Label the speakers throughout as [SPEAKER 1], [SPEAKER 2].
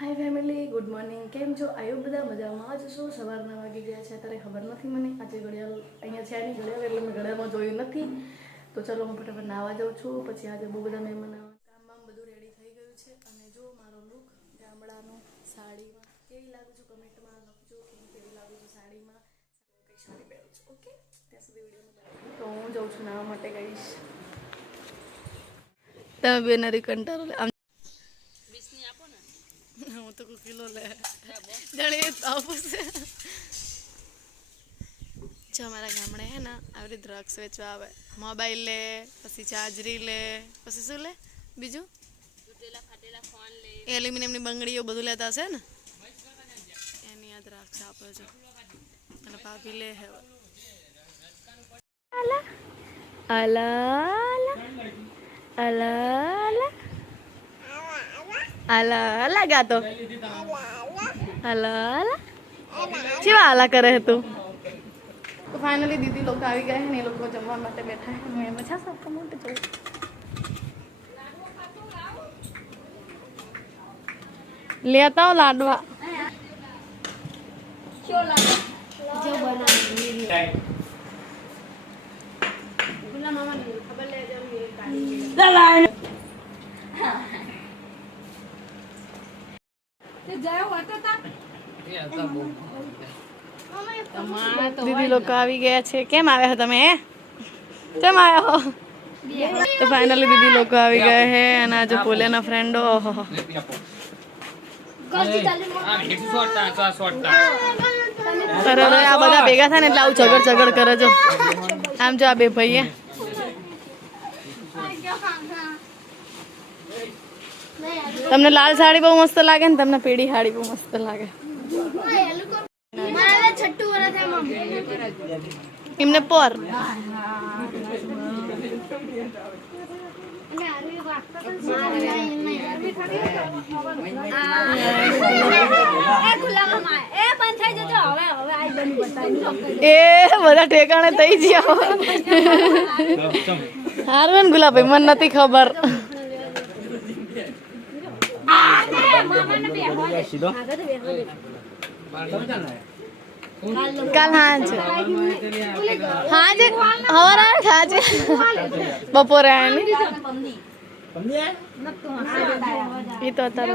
[SPEAKER 1] હાય family good morning કેમ છો? આયો બધા મજામાં? જ શું? સવારના વાગી ગયા છે, અત્યારે ખબર નથી મને. આજે ઘડિયાળ અહીંયા છે નહીં ઘડિયાળ, એટલે મેં ઘડિયાળમાં જોયું નથી. તો ચલો હું ફટાફટ નાવા જાઉં છું. પછી આજે બહુ બધા મહેમાન કામ બામ બધું રેડી થઈ ગયું છે. અને જો મારો લુક ગામડાનો, સાડીમાં, કેવી લાગુ છું કમેન્ટમાં લખજો. હું કેવી લાગુ છું સાડીમાં? કઈ સાડી પહેરું છું ઓકે ત્યાં સુધી વિડીયોમાં તો હું જાઉં છું નાવા માટે ગઈશ તમે બે નરી કંટાળો લે આમ હું તો કોઈ કિલો લે જાણે એ તો આપું છે જો અમારા ગામડે હે ને આવી રીતે દ્રગ્સ વેચવા આવે મોબાઈલ લે પછી ચાર્જરી લે પછી શું લે બીજું એલ્યુમિનિયમની બંગડીઓ બધું લેતા હશે ને એની આ દ્રાક્ષ આપે છે અને ભાભી લે હે અલા અલા અલા અલા અલા ગાતો અલા અલા કેવા આલા કરે તું તો ફાઇનલી દીદી લોકો આવી ગયા છે ને એ લોકો જમવા માટે બેઠા છે. હું એમાં છાસ આપવા માટે લેતા હો લાડવા. દીદી લોકો આવી ગયા છે. કેમ આવ્યા છો તમે કેમ આવ્યા હો? તો ફાઇનલી દીદી લોકો આવી ગયા છે અને આજે પોલિયાના ફ્રેન્ડો ઓહો કરે આ બધા ભેગા થાય ને એટલે આવું ઝગડ ઝગડ કરે જો. આમ જો આ બે ભાઈએ. તમને લાલ સાડી બહુ મસ્ત લાગે ને તમને પીળી સાડી બહુ મસ્ત લાગે. એમને પર. એ બધા ઠેકાણે થઈ ગયા. હારું ને ગુલાબભાઈ મને નથી ખબર. કાલ હાંજ. હાંજે. હવાર હાંજે બપોરે આવે ને? એ તો અત્યારે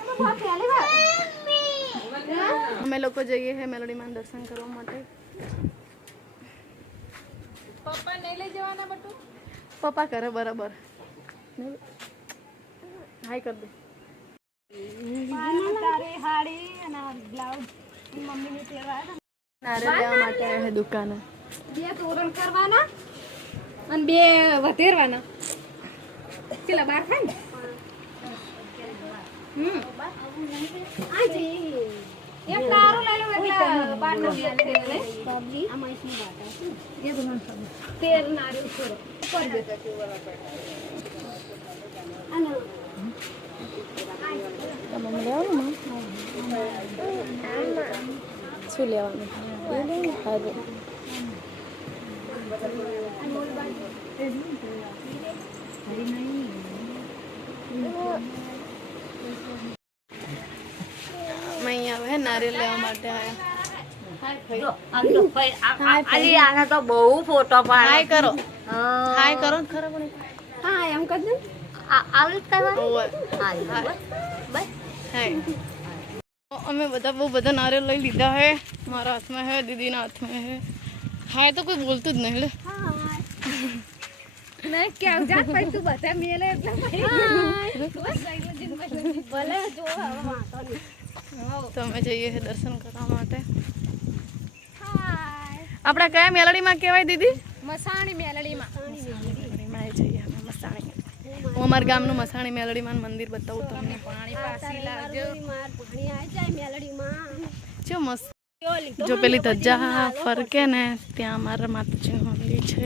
[SPEAKER 2] એક તારો લઈ લો એટલે બાર નો બે તેલ પપ્પા કરે બરાબર. બાટા કર દે. તો મને ખબર તેલ નારિયેળ છોડો ઉપર દે આનો
[SPEAKER 1] તમે લેવાનું શું લેવાનું? હાજર અમે અહીંયા હવે નારિયેળ લેવા માટે આવ્યા
[SPEAKER 3] આને તો બહુ ફોટો
[SPEAKER 1] હાય કરો. હાય કરો ને ખરા પણ
[SPEAKER 2] હા એમ કર દે
[SPEAKER 3] આવી કરવાની?
[SPEAKER 1] અમે બધા બહુ બધા નારિયેલ લઈ લીધા હે. મારા હાથમાં હે દીદીના હાથમાં હે. હાય તો કોઈ બોલતું જ નહીં લે.
[SPEAKER 2] નહીં કેવું જા પછી તું બધા મેલે એટલે ભલે જો હવે વાંધો નહીં.
[SPEAKER 1] તો અમે જઈએ છે દર્શન કરવા માટે.
[SPEAKER 2] હાય
[SPEAKER 1] આપણે કયા મેલડીમાં કહેવાય દીદી?
[SPEAKER 2] મસાણી મેલડીમાં.
[SPEAKER 1] જઈએ અમે મસાણી. હું અમારા ગામનું મસાણી મેલડીમાં મંદિર બતાવું તમને.
[SPEAKER 2] પાણી પાછી લાવજો. પાણી આ જાય મેલડીમાં.
[SPEAKER 1] જો મસ્ત. જો પેલી ધજા ફરકે ને ત્યાં અમારા માતાજીનું મંદિર છે.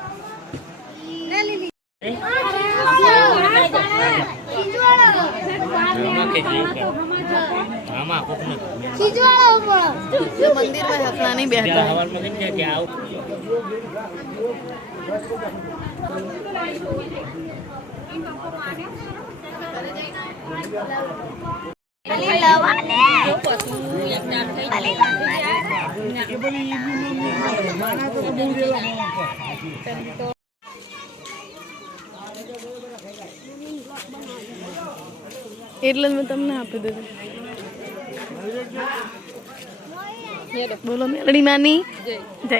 [SPEAKER 1] મંદિરમાં હસલા નહીં બેઠા એટલે જ મેં તમને આપી દીધું. બોલો મેલડી માની જય.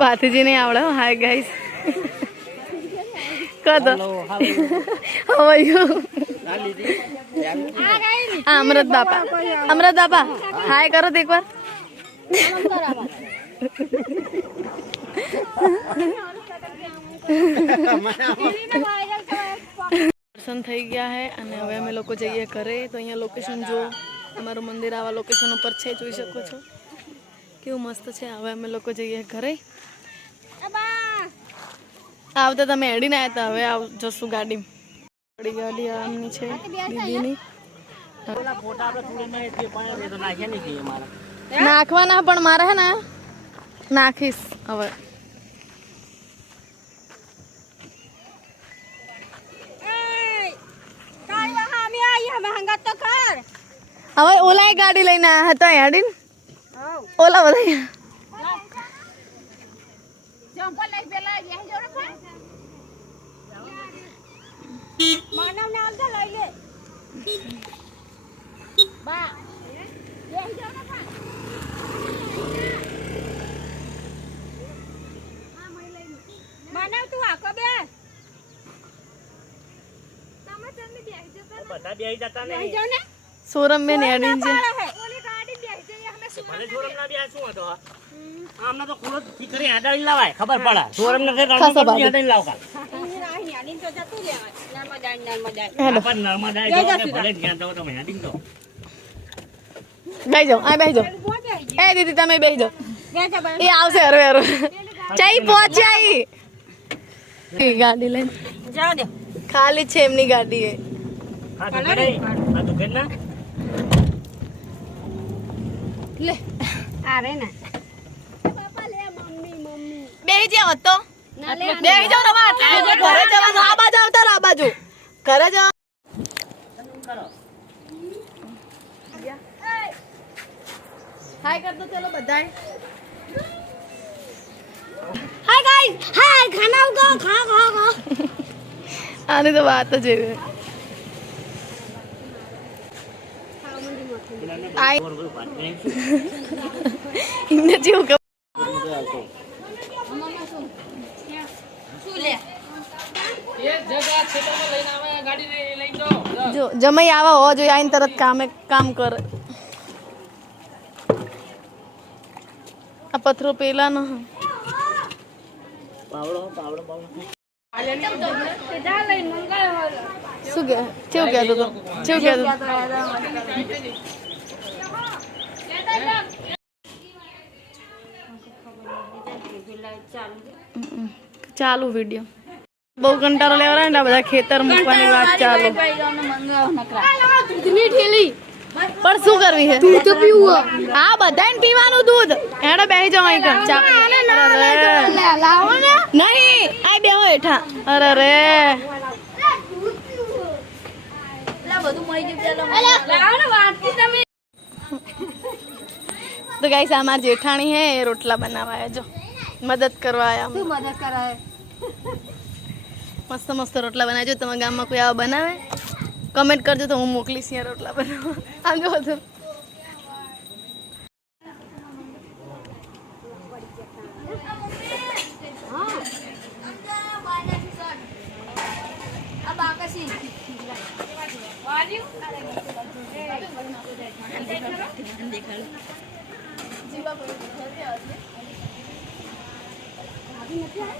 [SPEAKER 1] ભાતીજી નહીં આવડે હાય ગાઈસ કદ અમૃત બાપા. અમૃત બાપા. હાય કરો તો એકવાર. દર્શન થઈ ગયા છે અને હવે અમે લોકો જઈએ ઘરે. તો અહીંયા લોકેશન જો અમારું મંદિર આવા લોકેશન ઉપર છે, જોઈ શકો છો. કેવું મસ્ત છે. હવે અમે લોકો જઈએ ઘરે. આવતા તમે હેડીને આવ્યા હતા હવે આવ, જશું ગાડી. પડી ગાડી આમની છે, દીદીની. નાખવાના પણ મારે હે ને નાખીશ હવે. હવે ઓલા ગાડી લઈને આવ્યા હતા અહીંયા ઓલા બધા
[SPEAKER 2] માનવ તું આખો બે
[SPEAKER 4] બધા બેહી જતા
[SPEAKER 2] બેહી
[SPEAKER 4] નહીં
[SPEAKER 2] જાઓ ને
[SPEAKER 1] સોરમ બેન હેડીને છે
[SPEAKER 2] ઓલી ગાડી બેહી જઈએ અમે શું
[SPEAKER 4] ભલે સોરમ ના બે શું હતો આમને તો ખુલ્લો ઠીકરી હાડાડી લાવાય ખબર પડે સોરમ ને કઈ
[SPEAKER 1] ખાસા
[SPEAKER 4] રણમાં
[SPEAKER 1] બાબુ.
[SPEAKER 4] હાડાડી લાવ કાલ
[SPEAKER 2] અહીં આની તો જતું રહેવાય નર્મદા નર્મદા
[SPEAKER 4] આપણ નર્મદા જાઓ ને ભલે જ્યાં જાઓ તમે હાડી દો
[SPEAKER 1] બેસી જાઓ આ બેસી જાઓ
[SPEAKER 2] પહોંચે અહીં
[SPEAKER 1] એ દીદી તમે બેસી જાઓ
[SPEAKER 2] બે છે બે
[SPEAKER 1] એ આવશે હરવે હરવે ચાઈ પહોંચ્યા ઈ ગાડી લઈને
[SPEAKER 2] જાઓ દે
[SPEAKER 1] ખાલી છે એમની ગાડી એ
[SPEAKER 4] હા તો કરે હા તો કે ના
[SPEAKER 2] લે આ રે ને. બાપા લે મમ્મી મમ્મી
[SPEAKER 1] બેસી જાઓ તો
[SPEAKER 2] ના લે
[SPEAKER 1] બેસી આટલા ઘરે જવાનું. આ બાજુ આવતા આ બાજુ. ઘરે જવા હાય કરતો ચલો બધાય.
[SPEAKER 2] હાય ગાઈસ હાય ખાના ઉગો ખા ખા ખા
[SPEAKER 1] આની તો વાત જ એવી આઈ
[SPEAKER 4] બરોબર વાત નહીં
[SPEAKER 1] એમને જેવું કે જો જમાઈ આવા હોવા જોઈએ આઈને તરત કામે કામ કરે. આ પથરો પેલા ન
[SPEAKER 4] પાવડો પાવડો પાવડો.
[SPEAKER 1] શું કે? કેવું કહેતો તો? કેવું કહેતો. ચાલુ વીડિયો બહુ કંટાળો લેવાના ને બધા ખેતર મૂકવાની વાત ચાલુ.
[SPEAKER 2] દૂધની ઠેલી.
[SPEAKER 1] પણ શું કરવી છે? દૂધ પીવું હા બધાને પીવાનું દૂધ. હેડો બેસી જાઓ અહીં કર ચા. નહીં આ બેહો હેઠા. અરે રે.
[SPEAKER 2] લાવો ને વાટકી તમે.
[SPEAKER 1] તો ગાઈસ આ મારી જેઠાણી હે એ રોટલા બનાવવા આયા જો મદદ કરવા આયા
[SPEAKER 2] શું મદદ કરાય
[SPEAKER 1] મસ્ત મસ્ત રોટલા બનાવજો. તમારા ગામમાં કોઈ આવા બનાવે? કમેન્ટ કરજો તો હું મોકલીશ અહીંયા રોટલા બનાવવા. આમ જો બધું.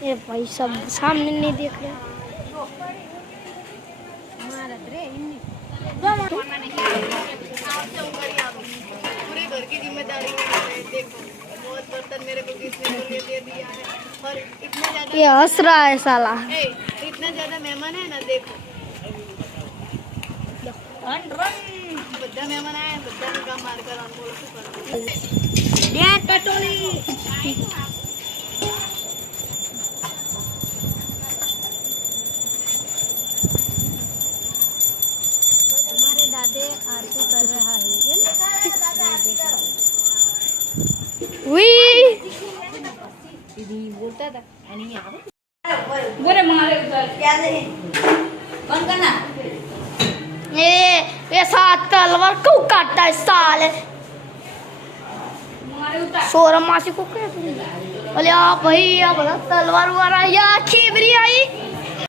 [SPEAKER 3] ये भाई सब सामने नहीं देख रहे
[SPEAKER 2] મારત રે એમની
[SPEAKER 1] पूरे घर की जिम्मेदारी मैंने देखो बहुत बर्तन मेरे को किसने बोल के दे दिया है और इतने ज्यादा
[SPEAKER 3] ये हंस रहा है साला
[SPEAKER 1] ए, इतना ज्यादा मेहमान है ना देखो બધા મહેમાન આયા બધાનું કામ માર કરવાનું બોલો શું કરવાનું
[SPEAKER 2] हमारे दादे आरती कर रहा है
[SPEAKER 3] वी
[SPEAKER 2] बोलता था
[SPEAKER 3] ये ये साथ तलवार क्यों काटता है साले સોરમ માસી કો કે અલે આ ભાઈ આ બધા તલવાર વાળા યા ખીબરી આઈ.